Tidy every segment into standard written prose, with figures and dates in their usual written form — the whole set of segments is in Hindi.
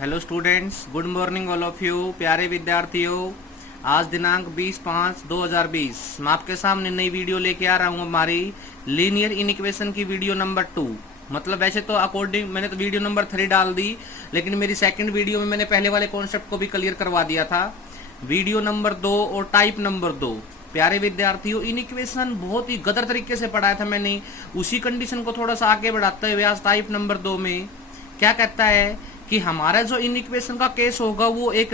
Hello students, good morning all of you. प्यारे विद्यार्थियों, आज दिनांक 20/5/2020 मैं आपके सामने नई वीडियो लेके आ रहा हूँ। हमारी लीनियर इनइक्वेशन की वीडियो नंबर 2। मतलब वैसे तो अकॉर्डिंग मैंने तो वीडियो नंबर 3 डाल दी, लेकिन मेरी सेकंड वीडियो में मैंने पहले वाले कॉन्सेप्ट को भी क्लियर करवा दिया था। वीडियो नंबर 2 और टाइप नंबर 2। प्यारे विद्यार्थियों, इनइक्वेशन बहुत ही गदर तरीके से पढ़ाया था मैंने। उसी कंडीशन को थोड़ा सा आगे बढ़ाते हुए आज टाइप नंबर 2 में क्या कहता है कि हमारा जो इनइक्वेशन का केस होगा वो एक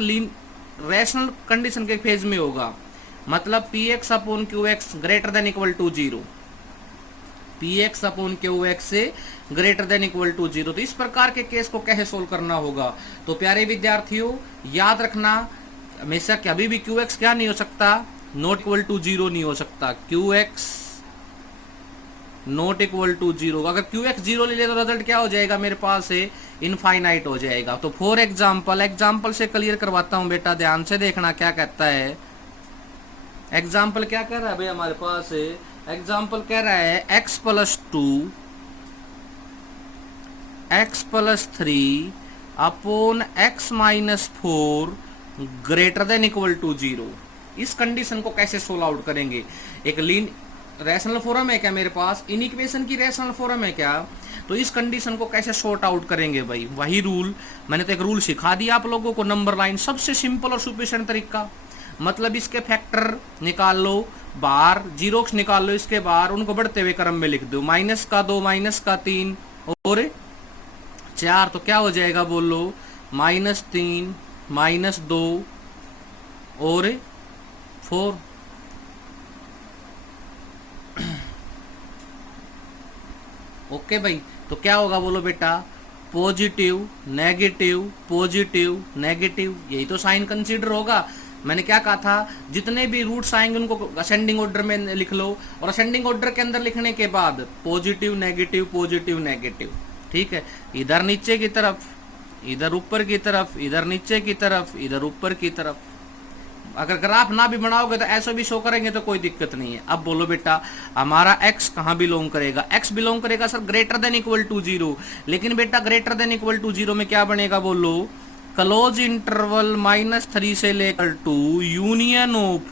रैशनल कंडीशन के फेज में होगा। मतलब p x upon q x greater than equal to 0, p x upon q x से ग्रेटर देन इक्वल टू 0। तो इस प्रकार के केस को कैसे सोल्व करना होगा? तो प्यारे विद्यार्थियों, याद रखना हमेशा कभी भी क्यू एक्स क्या नहीं हो सकता, नॉट इक्वल टू 0 नहीं हो सकता। Q x not equal to 0, अगर क्यू एक्स 0 ले ले तो रिजल्ट क्या हो जाएगा मेरे पास है, इनफाइनाइट हो जाएगा। तो फॉर एग्जाम्पल से क्लियर करवाता हूं बेटा, ध्यान से देखना क्या कहता है। एग्जाम्पल क्या कह रहा है भाई हमारे पास है, एग्जाम्पल कह रहा है x + 2 x + 3 upon x - 4 greater than equal to 0। इस कंडीशन को कैसे सोल्व आउट करेंगे? एक रैशनल फॉर्म है क्या मेरे पास, इनइक्वेशन की रैशनल फॉर्म है क्या? तो इस कंडीशन को कैसे सॉर्ट आउट करेंगे भाई? वही रूल, मैंने तो एक रूल सिखा दिया आप लोगों को, नंबर लाइन, सबसे सिंपल और सुफिशिएंट तरीका। मतलब इसके फैक्टर निकाल लो बाहर, जीरोक्स निकाल लो इसके बाहर, उनको बढ़ते हुए क्रम में लिख दो। -2 -3 और 4, तो क्या हो जाएगा बोलो, -3 -2 और 4। ओके भाई, तो क्या होगा बोलो बेटा, पॉजिटिव नेगेटिव पॉजिटिव नेगेटिव, यही तो साइन कंसीडर होगा। मैंने क्या कहा था, जितने भी रूट्स आएंगे उनको असेंडिंग ऑर्डर में लिख लो, और असेंडिंग ऑर्डर के अंदर लिखने के बाद पॉजिटिव नेगेटिव। ठीक है, इधर नीचे की तरफ, इधर ऊपर की तरफ, इधर नीचे की तरफ, इधर ऊपर की तरफ। अगर ग्राफ ना भी बनाओगे तो ऐसा भी शो करेंगे तो कोई दिक्कत नहीं है। अब बोलो बेटा, हमारा x कहाँ बिलोंग करेगा? x बिलोंग करेगा sir greater than equal to 0। लेकिन बेटा ग्रेटर देन इक्वल टू 0 में क्या बनेगा बोलो, क्लोज इंटरवल -3 से लेकर 2 यूनियन ऑफ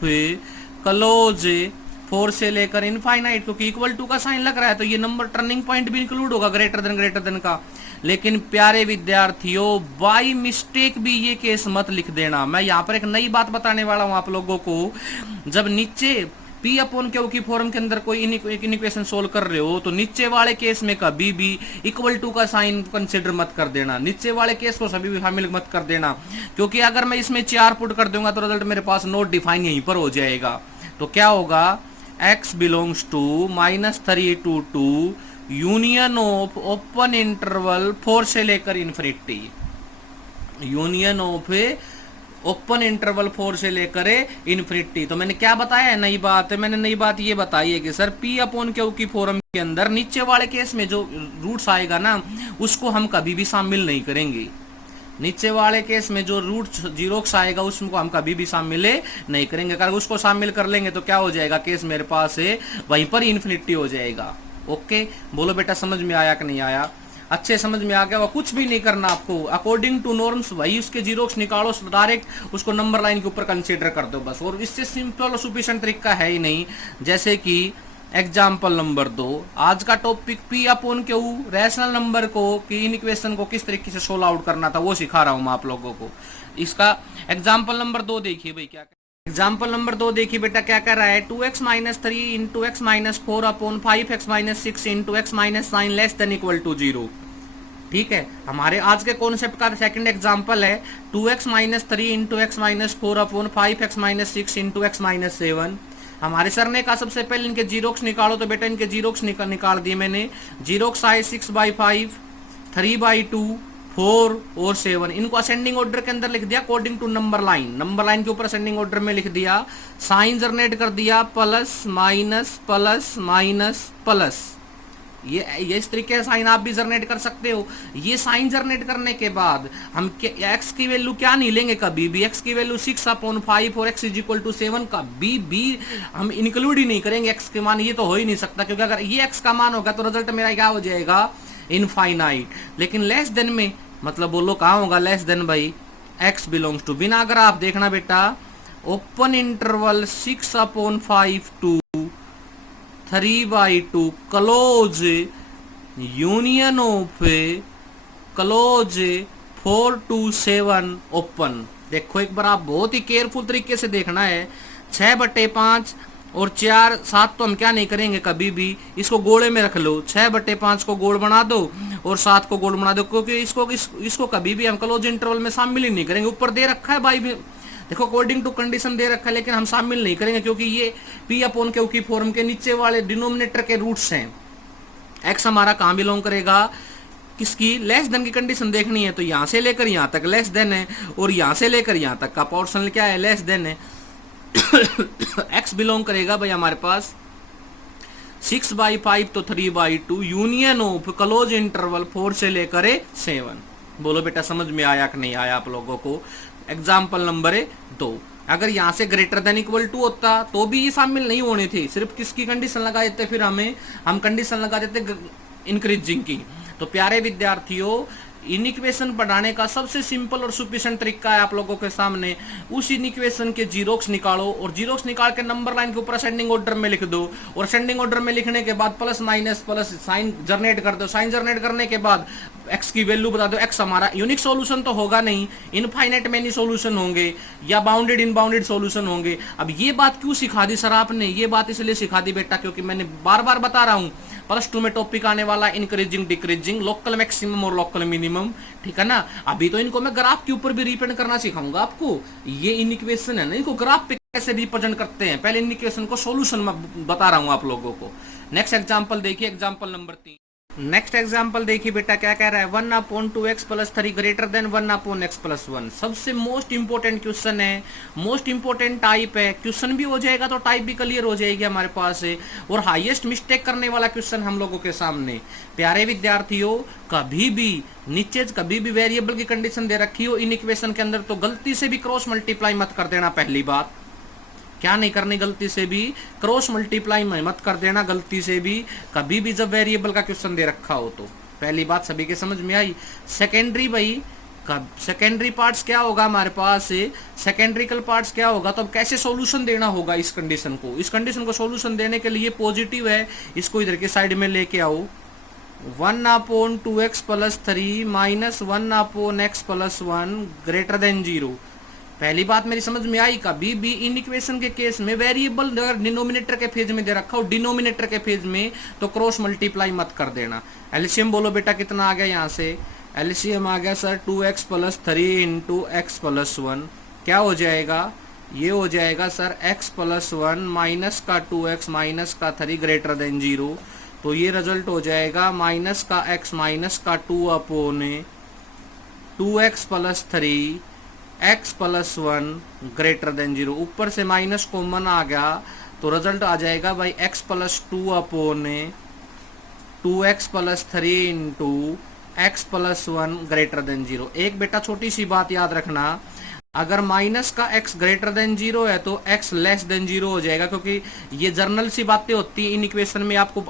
क्लोज 4 से लेकर इनफाइनाइट, क्योंकि इक्वल टू का साइन लग रहा है तो ये नंबर टर्निंग पॉइंट भी इंक्लूड होगा ग्रेटर देन का। लेकिन प्यारे विद्यार्थियों, बाय मिस्टेक भी ये केस मत लिख देना। मैं यहाँ पर एक नई बात बताने वाला हूँ आप लोगों को। जब नीचे P अपॉन क्यू की फॉर्म के अंदर कोई इक्वेशन सोल्व कर रहे हो तो नीचे वाले केस में कभी भी इक्वल टू का साइन कंसिडर मत कर देना, नीचे वाले केस को सभी भी शामिल मत कर देना, क्योंकि अगर मैं इसमें 4 पुट कर दूंगा तो रिजल्ट मेरे पास नॉट डिफाइन यहीं पर हो जाएगा। तो क्या होगा, x belongs to -3 to 2 union of open interval 4 से लेकर infinity, union of open interval 4 से लेकर इन्फिनिटी। तो मैंने क्या बताया है, नई बात है, मैंने नई बात ये बताई है कि सर P अपॉन क्यू की फॉर्म के अंदर नीचे वाले केस में जो रूट्स आएगा ना उसको हम कभी भी शामिल नहीं करेंगे। नीचे वाले केस में जो रूट जीरोक्स आएगा उसको हम कभी भी शामिल नहीं करेंगे। अगर उसको शामिल कर लेंगे तो क्या हो जाएगा, केस मेरे पास है वहीं पर इन्फिनिटी हो जाएगा। ओके, बोलो बेटा समझ में आया कि नहीं आया? अच्छे समझ में आ गया। वो कुछ भी नहीं करना आपको, अकॉर्डिंग टू नॉर्म्स वही उसके जीरोक्स निकालो, डायरेक्ट उसको नंबर लाइन के ऊपर कंसीडर कर दो बस। और इससे सिंपल और सुफिशिएंट तरीका है ही नहीं। जैसे कि एग्जाम्पल नंबर 2, आज का topic P upon Q rational number को की इनइक्वेशन को किस तरीके से सोल्व आउट करना था वो सिखा रहा हूं मैं आप लोगों को। इसका एग्जाम्पल नंबर 2 देखिए भाई, क्या एग्जाम्पल नंबर 2 देखिए बेटा, क्या कर रहा है, 2x - 3 into x - 4 upon 5x - 6 into x - 9 less than equal to 0। ठीक है, हमारे आज के कॉन्सेप्ट का सेकंड एग्जाम्पल है 2x - 3 into x - 4 upon 5x - 6 into x - 7। हमारे सर ने कहा सबसे पहले इनके जीरोक्स निकालो, तो बेटा इनके जीरोक्स निकाल दिए मैंने। जीरोक्स आए 6/5, 3/2, 4 और 7। इनको असेंडिंग ऑर्डर के अंदर लिख दिया अकॉर्डिंग टू नंबर लाइन के ऊपर असेंडिंग ऑर्डर में लिख दिया। साइन जनरेट कर दिया plus minus plus minus plus, ये इस तरीके से साइन आप भी जनरेट कर सकते हो। ये साइन जनरेट करने के बाद हम x की वैल्यू क्या नहीं लेंगे कभी भी, x की वैल्यू 6/5 और x = 7 कभी भी हम इंक्लूड ही नहीं करेंगे x के मान। ये तो हो ही नहीं सकता, क्योंकि अगर ये x का मान होगा तो रिजल्ट मेरा क्या हो जाएगा, इनफाइनाइट। लेकिन लेस देन में मतलब बोलो कहाँ होगा लेस देन भाई, x बिलोंग्स टू, बिना अगर आप देखना बेटा, open interval 6/5 to 3/2 close union of close 4 to 7 open. देखो एक बार आप बहुत ही केयरफुल तरीके से देखना है, 6/5 और 4 7 तो हम क्या नहीं करेंगे कभी भी, इसको गोले में रख लो, 6/5 को गोल बना दो और 7 को गोल बना दो, क्योंकि इसको कभी भी हम क्लोज इंटरवल में शामिल ही नहीं करेंगे। ऊपर दे रखा है भाई, देखो अकॉर्डिंग टू कंडीशन दे रखा है, लेकिन हम शामिल नहीं करेंगे क्योंकि ये P/Q की फॉर्म के नीचे वाले डिनोमिनेटर के रूट्स हैं। एक्स हमारा कहाँ बिलोंग करेगा, किसकी, लेस देन की कंडीशन देखनी है तो यहां से लेकर यहां तक लेस देन है, और यहां से लेकर यहां तक का पोर्शन क्या है, लेस देन है। एक्स बिलोंग करेगा भाई हमारे पास 6/5 तो 3/2 यूनियन ऑफ क्लोज इंटरवल 4 से लेकर 7। बोलो बेटा समझ में आया कि नहीं आया आप लोगों को। एग्जाम्पल नंबर 2, अगर यहां से ग्रेटर देन इक्वल टू होता तो भी ये शामिल नहीं होने थे, सिर्फ किसकी कंडीशन लगा देते, फिर हम कंडीशन लगा देते इंक्रीजिंग की। तो प्यारे विद्यार्थियों, इन इक्वेशन पढ़ाने का सबसे सिंपल और सुफिशिएंट तरीका है आप लोगों के सामने, उस इन इक्वेशन के जीरोक्स निकालो और जीरोक्स निकाल के नंबर लाइन के ऊपर असेंडिंग ऑर्डर में लिख दो, और असेंडिंग ऑर्डर में लिखने के बाद plus minus plus sign generate कर दो। साइन जनरेट करने के बाद एक्स की वैल्यू बता दो। एक्स हमारा यूनिक सॉल्यूशन तो होगा नहीं, इनफाइनाइट मेनी सॉल्यूशन होंगे या बाउंडेड इनबाउंडेड सॉल्यूशन होंगे। अब ये बात क्यों सिखा दी सर आपने, ये बात इसलिए सिखा दी बेटा क्योंकि मैंने बार बार बता रहा हूं, +2 में टॉपिक आने वाला इंक्रीजिंग डिक्रीजिंग, लोकल मैक्सिमम और लोकल मिनिमम, ठीक है ना। अभी तो इनको मैं ग्राफ के ऊपर भी रिप्रेजेंट करना सिखाऊंगा आपको। ये इन इक्वेशन है ना, इनको ग्राफ पे कैसे रिप्रेजेंट करते हैं, पहले इन इक्वेशन को सॉल्यूशन में बता रहा हूं आप लोगों को। नेक्स्ट एग्जांपल देखिए, एग्जांपल नंबर 3। नेक्स्ट एग्जांपल देखिए बेटा क्या कह रहा है, 1/2x + 3 ग्रेटर देन 1/x + 1। सबसे मोस्ट इंपोर्टेंट क्वेश्चन है, मोस्ट इंपोर्टेंट टाइप है, क्वेश्चन भी हो जाएगा तो टाइप भी क्लियर हो जाएगी हमारे पास है, और हाईएस्ट मिस्टेक करने वाला क्वेश्चन हम लोगों के सामने। प्यारे विद्यार्थियों, कभी भी नीचे कभी भी वेरिएबल की कंडीशन दे रखी हो इन इक्वेशन के अंदर तो गलती से भी क्रॉस मल्टीप्लाई मत कर देना। पहली बात, क्या नहीं करनी, गलती से भी क्रॉस मल्टीप्लाई मत कर देना, गलती से भी कभी भी जब वेरिएबल का क्वेश्चन दे रखा हो तो। पहली बात सभी के समझ में आई। सेकेंडरी भाई, सेकेंडरी पार्ट्स क्या होगा हमारे पास, सेकेंड्रिकल पार्ट्स क्या होगा, तो अब कैसे सॉल्यूशन देना होगा इस कंडीशन को। इस कंडीशन को सॉल्यूशन देने के लिए पॉजिटिव है, इसको इधर के साइड में लेके आओ। 1/2x + 3 - 1/x + 1 greater than 0। पहली बात मेरी समझ में आई, कभी भी इन इक्वेशन के केस में वेरिएबल अगर डिनोमिनेटर के फेज में दे रखा हो, डिनोमिनेटर के फेज में, तो क्रॉस मल्टीप्लाई मत कर देना। एलसीएम बोलो बेटा कितना आ गया, यहाँ से एलसीएम आ गया सर 2x + 3 × x + 1। क्या हो जाएगा, ये हो जाएगा सर x + 1 माइनस का 2x माइनस का 3 ग्रेटर देन 0। तो ये रिजल्ट हो जाएगा माइनस का x माइनस का 2/2x + 3 x + 1 ग्रेटर देन 0। ऊपर से माइनस कॉमन आ गया तो रिजल्ट आ जाएगा भाई x + 2/2x + 3 × x + 1 greater than 0। एक बेटा छोटी सी बात याद रखना, अगर माइनस का x ग्रेटर देन 0 है तो x लेस देन 0 हो जाएगा, क्योंकि ये जर्नल सी बातें होती हैं इन इक्वेशन में, आपको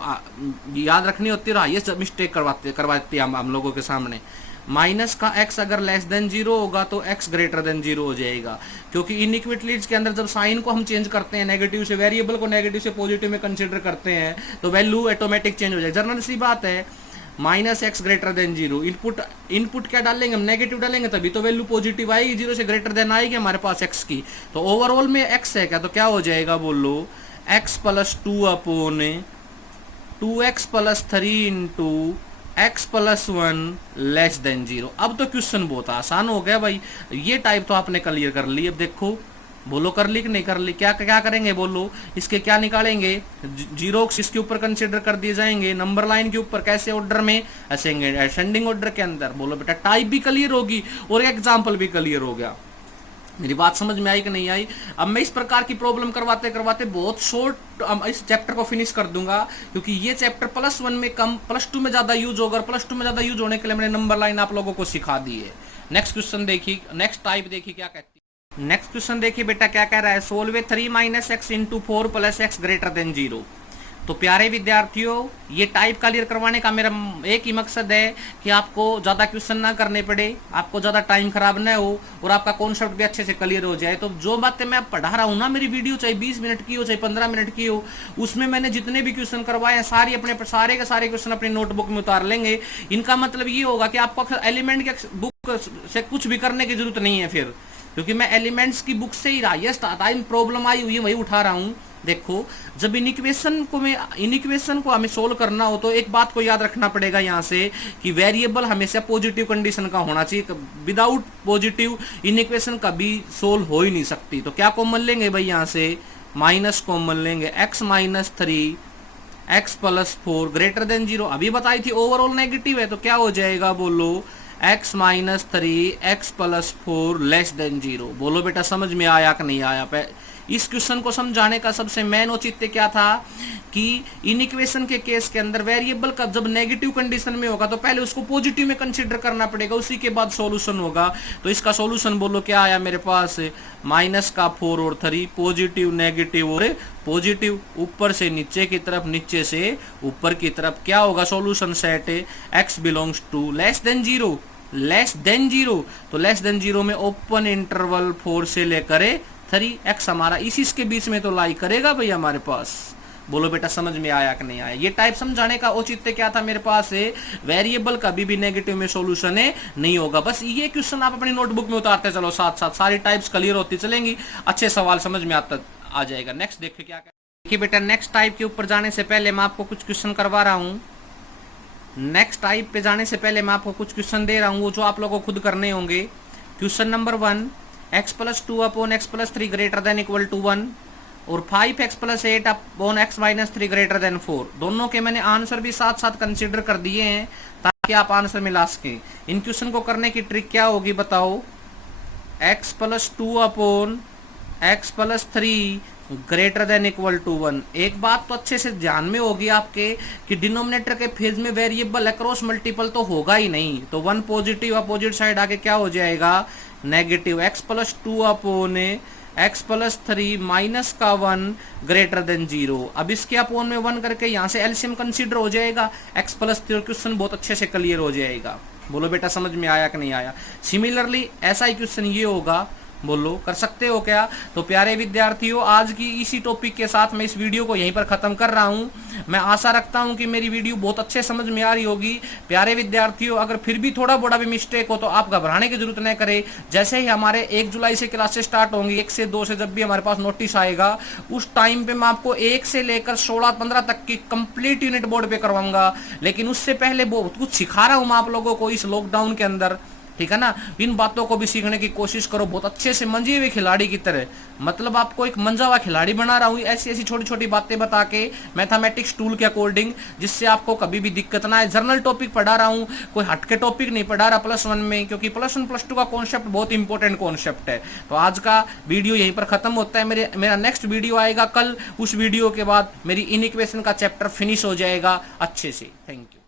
याद रखनी होती है, ये सब मिस्टेक करवाते हैं हम लोगों के सामने। माइनस का x अगर लेस देन 0 होगा तो x ग्रेटर देन 0 हो जाएगा, क्योंकि इनइक्विटीज के अंदर जब साइन को हम चेंज करते हैं, नेगेटिव से वेरिएबल को नेगेटिव से पॉजिटिव में कंसीडर करते हैं तो वैल्यू ऑटोमेटिक चेंज हो जाएगी, जर्नल सी बात है। -x ग्रेटर देन 0, इनपुट क्या डालेंगे हम, नेगेटिव डालेंगे तभी तो वैल्यू पॉजिटिव आएगी, 0 से ग्रेटर देन आएगी हमारे पास x की। तो ओवरऑल में x है क्या, तो क्या हो जाएगा बोलो, x + 2/2x + 3 × x + 1 less than 0। अब तो क्वेश्चन बहुत आसान हो गया भाई, ये टाइप तो आपने क्लियर कर ली। अब देखो बोलो कर ली कि नहीं कर ली, क्या क्या करेंगे बोलो, इसके क्या निकालेंगे, जीरोक्स इसके ऊपर कंसीडर कर दिए जाएंगे, नंबर लाइन के ऊपर कैसे ऑर्डर में, असेंडिंग ऑर्डर के अंदर। बोलो बेटा टाइप भी क्लियर होगी और एग्जाम्पल भी क्लियर हो गया। मेरी बात समझ में आई कि नहीं आई। अब मैं इस प्रकार की प्रॉब्लम करवाते करवाते बहुत शॉर्ट इस चैप्टर को फिनिश कर दूंगा, क्योंकि ये चैप्टर +1 में कम, +2 में ज्यादा यूज होगा, और +2 में ज्यादा यूज होने के लिए मैंने नंबर लाइन आप लोगों को सिखा दी है। नेक्स्ट क्वेश्चन देखिए, नेक्स्ट टाइप देखिए क्या कहती है। नेक्स्ट क्वेश्चन देखिए बेटा क्या कह रहा है, solve 3 - x × 4 + x greater than 0। तो प्यारे विद्यार्थियों, ये टाइप क्लियर करवाने का मेरा एक ही मकसद है कि आपको ज़्यादा क्वेश्चन ना करने पड़े, आपको ज़्यादा टाइम खराब ना हो और आपका कॉन्सेप्ट भी अच्छे से क्लियर हो जाए। तो जो बातें मैं पढ़ा रहा हूँ ना, मेरी वीडियो चाहे 20 मिनट की हो चाहे 15 मिनट की हो, उसमें मैंने जितने भी क्वेश्चन करवाए हैं सारे के सारे क्वेश्चन अपनी नोटबुक में उतार लेंगे। इनका मतलब ये होगा कि आपको एलिमेंट के बुक से कुछ भी करने की जरूरत नहीं है फिर, क्योंकि मैं एलिमेंट्स की बुक से ही हाईएस्ट टाइम प्रॉब्लम आई हुई है वही उठा रहा हूँ। देखो, जब इनइक्वेशन को हमें सोल्व करना हो तो एक बात को याद रखना पड़ेगा यहाँ से कि वेरिएबल हमेशा पॉजिटिव कंडीशन का होना चाहिए। विदाउट पॉजिटिव इनइक्वेशन कभी सोल्व हो ही नहीं सकती। तो क्या कॉमन लेंगे भाई, यहाँ से माइनस कॉमन लेंगे, x minus 3 x plus 4 greater then 0। अभी बताई थी ओवरऑल नेगेटिव है, तो क्या हो जाएगा बोलो, x minus 3 x plus 4 less than 0। बोलो बेटा समझ में आया कि नहीं आया? इस क्वेश्चन को समझाने का सबसे मेन औचित्य क्या था कि इनइक्वेशन के केस के अंदर वेरिएबल का जब नेगेटिव कंडीशन में होगा तो पहले उसको पॉजिटिव में कंसीडर करना पड़ेगा, उसी के बाद सॉल्यूशन होगा। तो इसका सॉल्यूशन बोलो क्या आया मेरे पास, माइनस का 4 और 3, पॉजिटिव नेगेटिव और पॉजिटिव, ऊपर से नीचे की तरफ नीचे से ऊपर की तरफ। क्या होगा solution set, x belongs to less than 0, less than 0। तो लेस देन 0 में ओपन इंटरवल 4 से लेकर 3x हमारा इसी के बीच में तो लाई करेगा भाई हमारे पास। बोलो बेटा समझ में आया कि नहीं आया? ये टाइप समझाने का औचित्य क्या था मेरे पास है, वेरिएबल कभी भी नेगेटिव में सॉल्यूशन है नहीं होगा। बस ये क्वेश्चन आप अपनी नोटबुक में उतारते चलो, साथ साथ सारी टाइप्स क्लियर होती चलेंगी, अच्छे सवाल समझ में आ जाएगा। नेक्स्ट देखिए क्या। देखिए बेटा, नेक्स्ट टाइप के ऊपर जाने से पहले मैं आपको कुछ क्वेश्चन करवा रहा हूँ। नेक्स्ट टाइप पे जाने से पहले मैं आपको कुछ क्वेश्चन दे रहा हूँ जो आप लोगों को खुद करने होंगे। Question number 1, x plus 2 upon x plus 3 greater than equal to 1 और 5x plus 8 upon x minus 3 greater than 4। दोनों के मैंने आंसर भी साथ साथ कंसीडर कर दिए हैं ताकि आप आंसर मिला सकें। इन क्वेश्चन को करने की ट्रिक क्या होगी बताओ, x plus 2 upon x plus 3 greater than equal to 1। एक बात तो अच्छे से ध्यान में होगी आपके कि डिनोमिनेटर के फेज में वेरिएबल अक्रॉस मल्टीपल तो होगा ही नहीं, तो 1 पॉजिटिव अपोजिट साइड आके क्या हो जाएगा negative. x plus 2 upon x plus 3 minus का 1 ग्रेटर देन 0। अब इसके अपोन में 1 करके यहाँ से एलसीएम कंसीडर हो जाएगा, x प्लस 3 क्वेश्चन बहुत अच्छे से क्लियर हो जाएगा। बोलो बेटा समझ में आया कि नहीं आया? सिमिलरली ऐसा ही क्वेश्चन ये होगा, बोलो कर सकते हो क्या? तो प्यारे विद्यार्थियों, आज की इसी टॉपिक के साथ मैं इस वीडियो को यहीं पर खत्म कर रहा हूं। मैं आशा रखता हूं कि मेरी वीडियो बहुत अच्छे समझ में आ रही होगी। प्यारे विद्यार्थियों, अगर फिर भी थोड़ा बड़ा भी मिस्टेक हो तो आप घबराने की जरूरत नहीं करें। जैसे ही हमारे 1 जुलाई से क्लासेस स्टार्ट होंगी, 1 से 2 से जब भी हमारे पास नोटिस आएगा, उस टाइम पे मैं आपको 1 से लेकर 16-15 तक की कंप्लीट यूनिट बोर्ड पे करवाऊंगा। लेकिन उससे पहले बहुत कुछ सिखा रहा हूं मैं आप लोगों को इस लॉकडाउन के अंदर, ठीक है ना? इन बातों को भी सीखने की कोशिश करो बहुत अच्छे से, मंजे हुए खिलाड़ी की तरह। मतलब आपको एक मंजा हुआ खिलाड़ी बना रहा हूँ ऐसी ऐसी छोटी छोटी बातें बता के मैथमेटिक्स टूल के अकॉर्डिंग, जिससे आपको कभी भी दिक्कत ना आए। जर्नल टॉपिक पढ़ा रहा हूँ, कोई हटके टॉपिक नहीं पढ़ा रहा +1 में, क्योंकि +1 +2 का कॉन्सेप्ट बहुत इंपॉर्टेंट कॉन्सेप्ट है। तो आज का वीडियो यहीं पर खत्म होता है। मेरा नेक्स्ट वीडियो आएगा कल, उस वीडियो के बाद मेरी इनइक्वेशन का चैप्टर फिनिश हो जाएगा अच्छे से। Thank you.